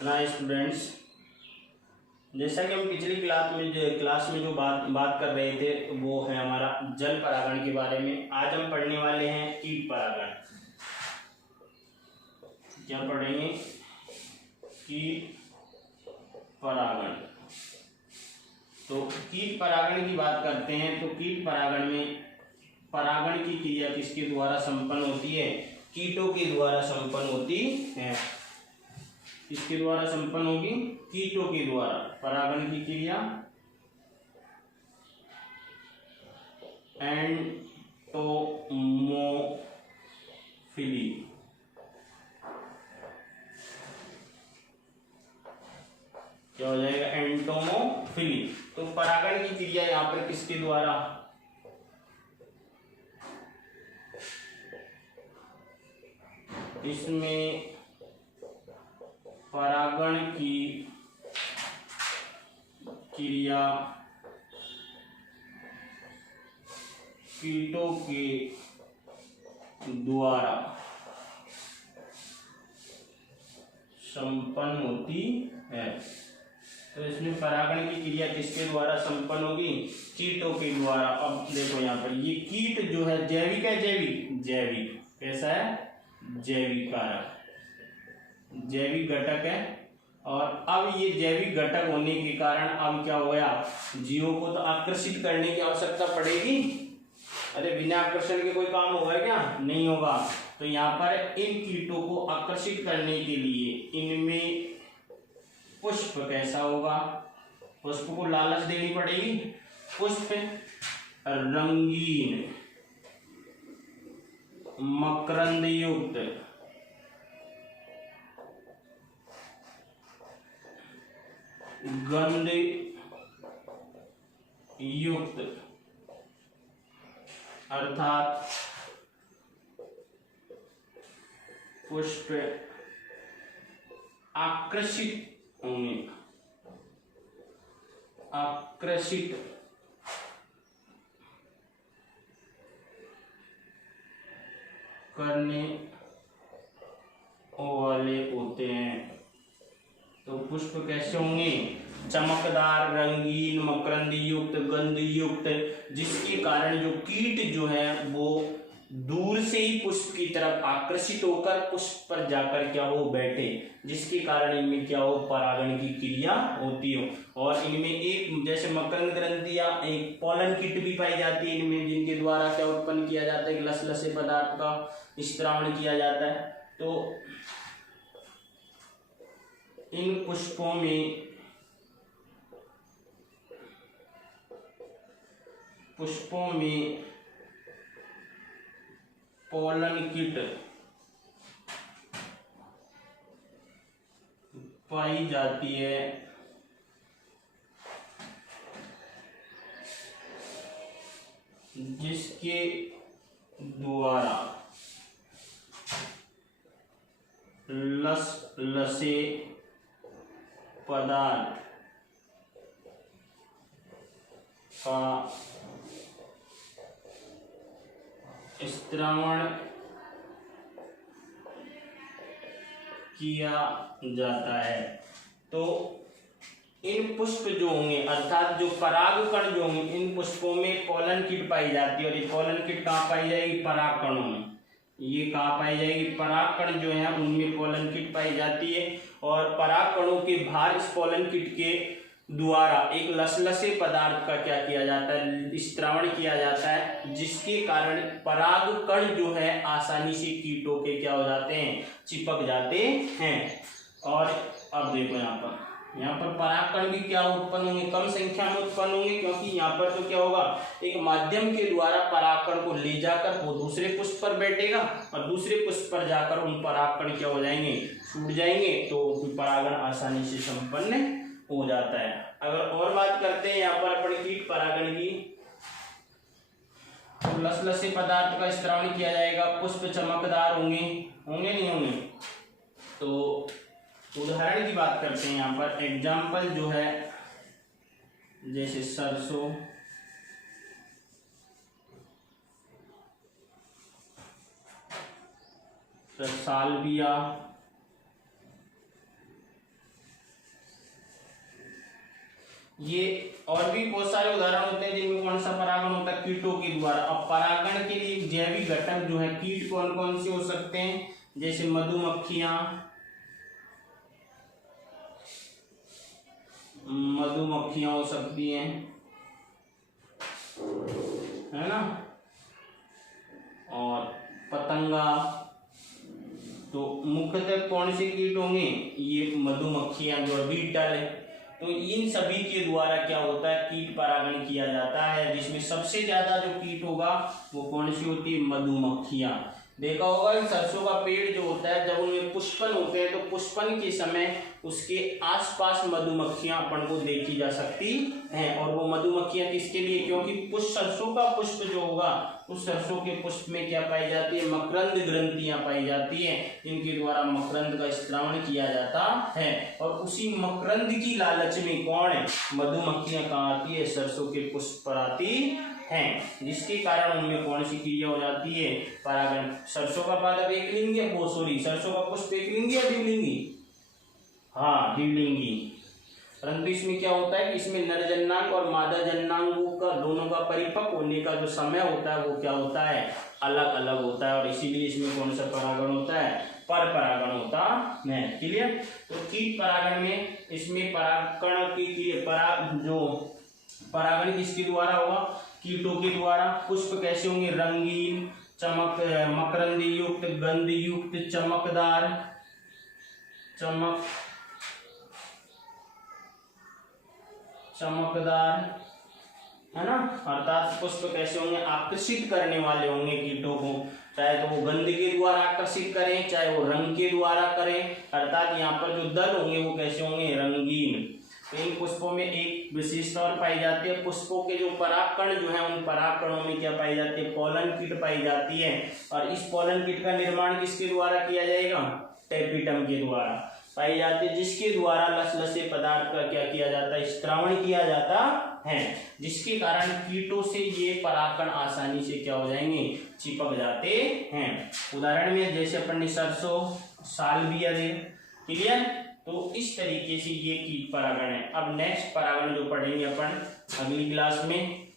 ना स्टूडेंट्स, जैसा कि हम पिछली क्लास में जो बात कर रहे थे वो है हमारा जल परागण के बारे में। आज हम पढ़ने वाले हैं कीट परागण। क्या पढ़ेंगे? कीट परागण। तो कीट परागण की बात करते हैं तो कीट परागण में परागण की क्रिया किसके द्वारा संपन्न होती है? कीटों के द्वारा संपन्न होती है। किसके द्वारा संपन्न होगी? कीटों के द्वारा परागण की क्रिया एंटोमोफिली। क्या हो जाएगा? एंटोमोफिली। तो परागण की क्रिया यहाँ पर किसके द्वारा? इसमें परागण की क्रिया कीटों के द्वारा संपन्न होती है। तो इसमें परागण की क्रिया किसके द्वारा संपन्न होगी? कीटों के द्वारा। अब देखो यहाँ पर ये कीट जो है जैविक है, जैविक कैसा है? जैविक कारक, जैविक घटक है। और अब ये जैविक घटक होने के कारण अब क्या हो गया? जीवों को तो आकर्षित करने की आवश्यकता पड़ेगी। अरे बिना आकर्षण के कोई काम होगा क्या? नहीं होगा। तो यहाँ पर इन कीटों को आकर्षित करने के लिए इनमें पुष्प कैसा होगा? पुष्प को लालच देनी पड़ेगी। पुष्प रंगीन, मकरंद युक्त, गंध युक्त, अर्थात पुष्प आकर्षित होंगे, आकर्षित करने वाले होते हैं। तो पुष्प कैसे होंगे? चमकदार, रंगीन, मकरंद युक्त, गंध युक्त, जिसके कारण जो कीट जो है वो दूर से ही पुष्प की तरफ आकर्षित होकर पुष्प पर जाकर क्या हो? बैठे, जिसके कारण इनमें क्या हो? परागण की क्रिया होती हो। और इनमें एक जैसे मकरंद ग्रंथि या एक पोलन किट भी पाई जाती है इनमें, जिनके द्वारा क्या उत्पन्न किया जाता है? लसलसे पदार्थ का स्त्रावण किया जाता है। तो इन पुष्पों में पोलन किट पाई जाती है, जिसके द्वारा लसलसे पदार्थ का स्त्रावण किया जाता है। तो इन पुष्प जो होंगे अर्थात जो परागकण जो होंगे, इन पुष्पों में पोलन किट पाई जाती है। और ये पोलन किट कहाँ पाई जाएगी? परागकणों में। ये कहाँ पाई जाएगी? परागकण जो है उनमें पोलन किट पाई जाती है। और परागकणों के बाहर इस पोलन किट के द्वारा एक लसलसे पदार्थ का क्या किया जाता है? स्त्रावण किया जाता है, जिसके कारण परागकण जो है आसानी से कीटों के क्या हो जाते हैं? चिपक जाते हैं। और अब देखो यहाँ पर परागकण भी क्या उत्पन्न होंगे? कम संख्या में उत्पन्न होंगे, क्योंकि यहाँ पर तो क्या होगा? एक माध्यम के द्वारा परागकण को ले जाकर वो दूसरे पुष्प पर बैठेगा और दूसरे पुष्प पर जाकर उन परागकण क्या हो जाएंगे? छूट जाएंगे। तो परागण आसानी से संपन्न हो जाता है। अगर और बात करते हैं यहाँ पर अपन कीट परागण की, तो लसलसे पदार्थ का स्त्रावण किया जाएगा, पुष्प चमकदार होंगे, नहीं होंगे? तो उदाहरण की बात करते हैं यहाँ पर। एग्जाम्पल जो है जैसे सरसों, सालविया, ये और भी बहुत सारे उदाहरण होते हैं जिनमें कौन सा परागण होता है, कीटों के द्वारा। अब परागण के लिए जैविक घटक जो है कीट कौन कौन से हो सकते हैं, जैसे मधुमक्खियां, मधुमक्खियां हो सकती हैं, है ना, और पतंगा। तो मुख्यतः कौन से कीट होंगे, ये मधुमक्खियां जो बीटल है। तो इन सभी के द्वारा क्या होता है, कीट परागण किया जाता है, जिसमें सबसे ज्यादा जो कीट होगा वो कौन सी होती है, मधुमक्खियां। देखा होगा सरसों का पेड़ जो होता है, जब उनमें पुष्पन होते हैं तो पुष्पन के समय उसके आसपास मधुमक्खियां अपन को देखी जा सकती हैं। और वो मधुमक्खियां किसके लिए, क्योंकि सरसों का पुष्प जो होगा उस सरसों के पुष्प में क्या पाई जाती है, मकरंद ग्रंथियां पाई जाती हैं, जिनके द्वारा मकरंद का स्त्रावण किया जाता है। और उसी मकरंद की लालच में कौन है, मधुमक्खियां कहाँ आती है, सरसों के पुष्प पर आती हैं, जिसके कारण उनमें कौन सी क्रिया हो जाती है, परागण। सरसों का पादप एकलिंगी, सरसों का पुष्प एकलिंगी या द्विलिंगी, हाँ द्विलिंगी। परंतु इसमें क्या होता है कि इसमें नर जन्नांग और मादा जन्नांगों का दोनों का परिपक्व होने का जो समय होता है वो क्या होता है, अलग अलग होता है। और इसीलिए इसमें कौन सा परागण होता है, पर परागण होता है। क्लियर। तो कीट परागण में इसमें परागण की परागण किसके द्वारा होगा, कीटों के द्वारा। पुष्प कैसे होंगे, रंगीन, मकरंद युक्त, गंध युक्त, चमकदार, चमकदार, है ना। अर्थात पुष्प कैसे होंगे, आकर्षित करने वाले होंगे कीटों को, चाहे तो वो गंध के द्वारा आकर्षित करें, चाहे वो रंग के द्वारा करें। अर्थात यहाँ पर जो दल होंगे वो कैसे होंगे, रंगीन। तो इन पुष्पों में एक विशेषता और पाई जाती है, पुष्पों के जो परागकण जो है उन परागकणों में क्या पाई जाती है, पोलन किट पाई जाती है। और इस पोलन किट का निर्माण किसके द्वारा किया जाएगा, टेपिटम के द्वारा पाई जाती है, जिसके द्वारा लसलसे पदार्थ का क्या किया जाता है, स्त्रावण किया जाता है, जिसके कारण कीटों से ये परागकण आसानी से क्या हो जाएंगे, चिपक जाते हैं। उदाहरण में जैसे अपन ने सरसों, सालविया दे। क्लियर। तो इस तरीके से ये कीट परागण है। अब नेक्स्ट परागण जो पढ़ेंगे अपन अगली क्लास में,